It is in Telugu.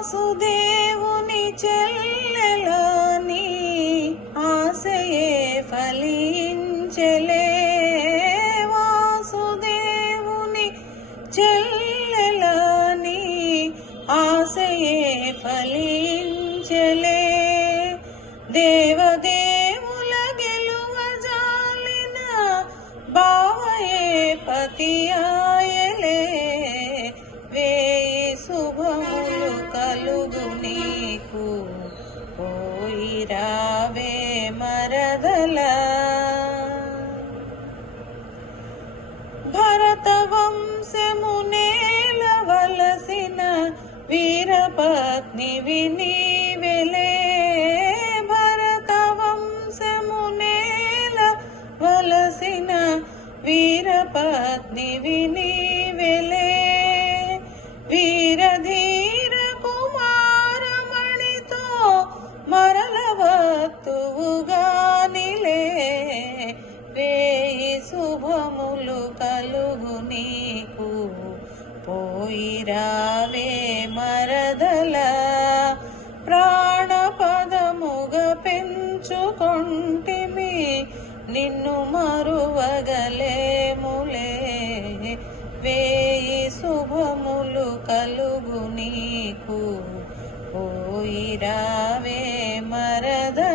వాసుదేవుని చెల్లెలని ఆశయే ఫలించెలే వాసుదేవుని చెల్లెలని ఆశయే ఫలించెలే దేవదేవుల గెలువజాలిన బావయే పతియాయలే వేయి శుభములు కలుగు నీకు పోయి రావే మరదల భరత వంశము నేలవలసిన వీరపత్నివి నీవెలే భరత వంశము నేలవలసిన వీరపత్నివి నీవెలే వీరధీర కుమారమణితో మరలవత్తువుగానిలే వేయి శుభములు కలుగు నీకు పోయి రావే మరదల ప్రాణపదముగ పెంచుకొంటిమి నిన్ను మరువగలేములే వేయి శుభములు కలుగు నీకు పోయి రావే మరదల